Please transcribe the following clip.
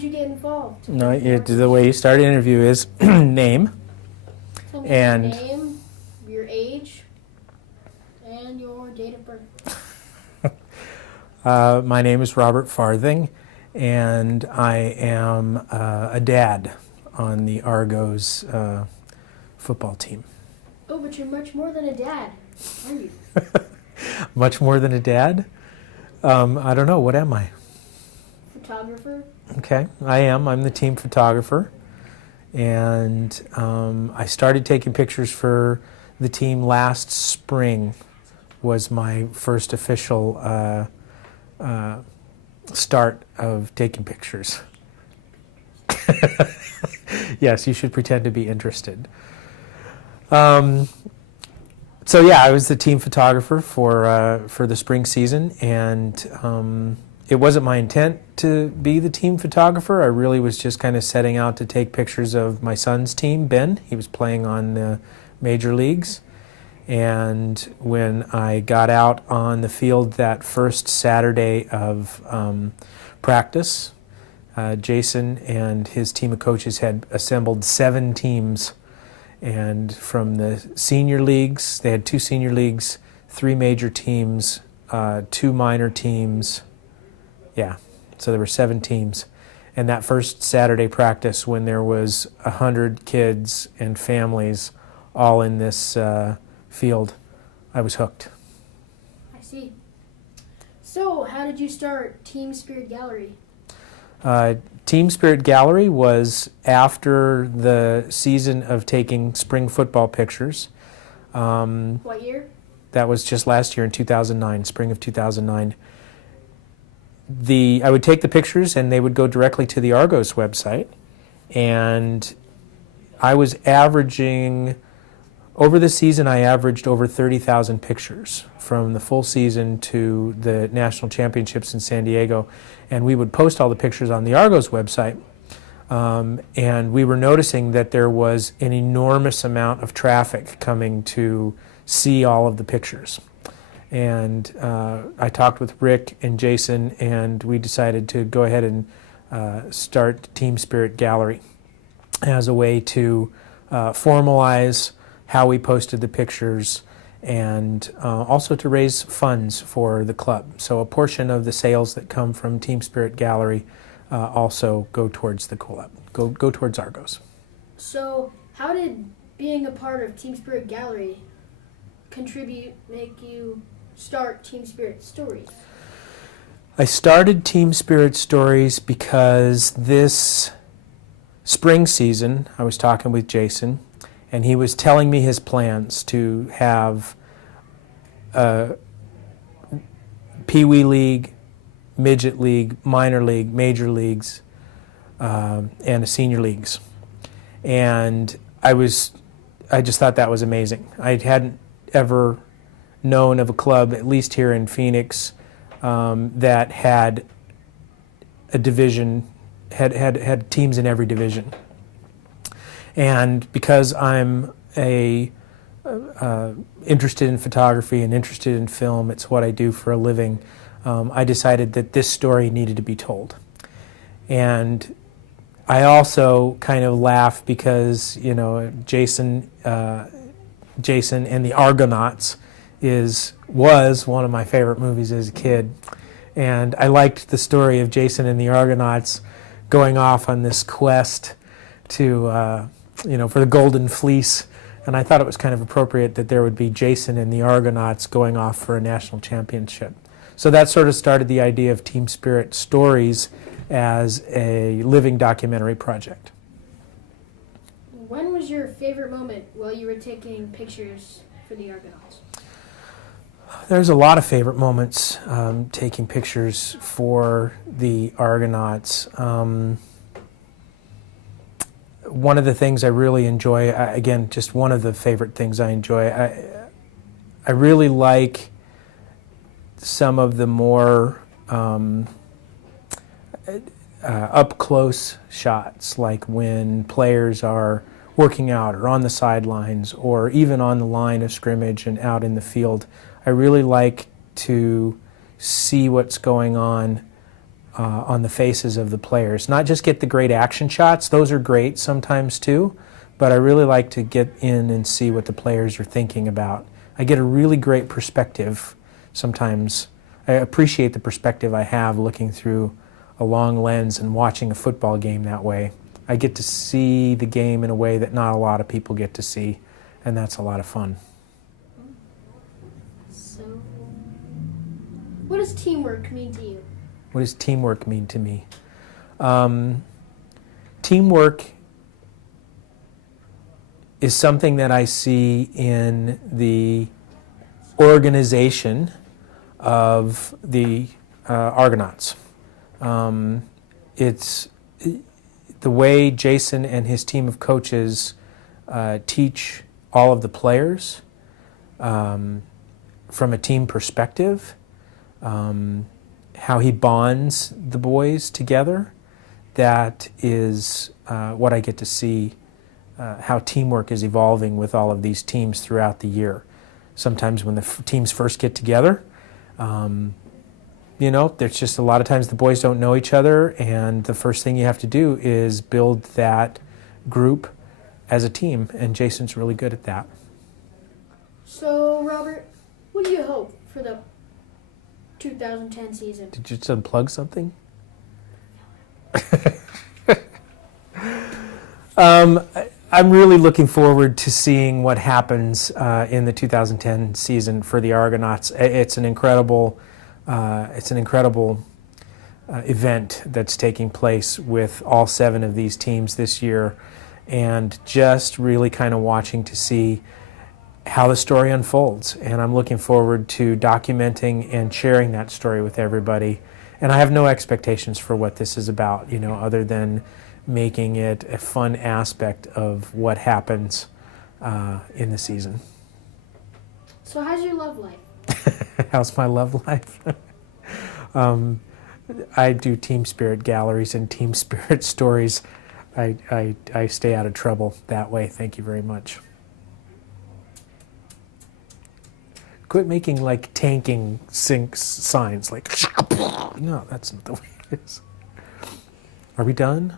did you get involved? No, the way you start an interview is name. Tell me And your name, your age, and your date of birth. My name is Robert Farthing, and I am a dad on the Argos football team. Oh, but you're much more than a dad, are you? Much more than a dad? I don't know. What am I? Photographer? Okay, I am. I'm the team photographer. And I started taking pictures for the team last spring was my first official start of taking pictures. Yes, you should pretend to be interested. So yeah, I was the team photographer for the spring season, and it wasn't my intent to be the team photographer. I really was just kind of setting out to take pictures of my son's team, Ben. He was playing on the major leagues. And when I got out on the field that first Saturday of practice, Jason and his team of coaches had assembled 7 teams. And from the senior leagues, they had 2 senior leagues, 3 major teams, 2 minor teams. Yeah, so there were 7 teams. And that first Saturday practice, when there was 100 kids and families all in this field, I was hooked. I see. So, how did you start Team Spirit Gallery? Team Spirit Gallery was after the season of taking spring football pictures. What year? That was just last year in 2009, spring of 2009. I would take the pictures and they would go directly to the Argos website. And I was averaging, over the season, I averaged over 30,000 pictures from the full season to the national championships in San Diego. And we would post all the pictures on the Argos website. And we were noticing that there was an enormous amount of traffic coming to see all of the pictures. And I talked with Rick and Jason, and we decided to go ahead and start Team Spirit Gallery as a way to formalize how we posted the pictures, and also to raise funds for the club. So a portion of the sales that come from Team Spirit Gallery also go towards the club, go towards Argos. So how did being a part of Team Spirit Gallery make you start Team Spirit Stories? I started Team Spirit Stories because this spring season, I was talking with Jason, and he was telling me his plans to have a Pee Wee League, Midget League, Minor League, Major Leagues, and a Senior Leagues. And I just thought that was amazing. I hadn't ever known of a club, at least here in Phoenix, that had a division, had teams in every division. And because I'm interested in photography and interested in film, it's what I do for a living, I decided that this story needed to be told. And I also kind of laugh because, you know, Jason and the Argonauts was one of my favorite movies as a kid. And I liked the story of Jason and the Argonauts going off on this quest to for the Golden Fleece, and I thought it was kind of appropriate that there would be Jason and the Argonauts going off for a national championship. So that sort of started the idea of Team Spirit Stories as a living documentary project. When was your favorite moment while you were taking pictures for the Argonauts? There's a lot of favorite moments taking pictures for the Argonauts. One of the things I really enjoy, again, just one of the favorite things I enjoy, I really like some of the more up-close shots, like when players are working out or on the sidelines or even on the line of scrimmage and out in the field. I really like to see what's going on on the faces of the players. Not just get the great action shots, those are great sometimes too, but I really like to get in and see what the players are thinking about. I get a really great perspective sometimes. I appreciate the perspective I have looking through a long lens and watching a football game that way. I get to see the game in a way that not a lot of people get to see, and that's a lot of fun. So, what does teamwork mean to you? What does teamwork mean to me? Teamwork is something that I see in the organization of the Argonauts. It's the way Jason and his team of coaches teach all of the players from a team perspective, how he bonds the boys together. That is what I get to see, how teamwork is evolving with all of these teams throughout the year. Sometimes when the teams first get together, there's just a lot of times the boys don't know each other, and the first thing you have to do is build that group as a team, and Jason's really good at that. So, Robert, what do you hope for the 2010 season? Did you just unplug something? I'm really looking forward to seeing what happens in the 2010 season for the Argonauts. It's an incredible event that's taking place with all 7 of these teams this year, and just really kind of watching to see how the story unfolds. And I'm looking forward to documenting and sharing that story with everybody. And I have no expectations for what this is about, other than making it a fun aspect of what happens in the season. So how's your love life? How's my love life? I do team spirit galleries and team spirit stories. I stay out of trouble that way. Thank you very much. Quit making like tanking signs like, no, that's not the way it is. Are we done?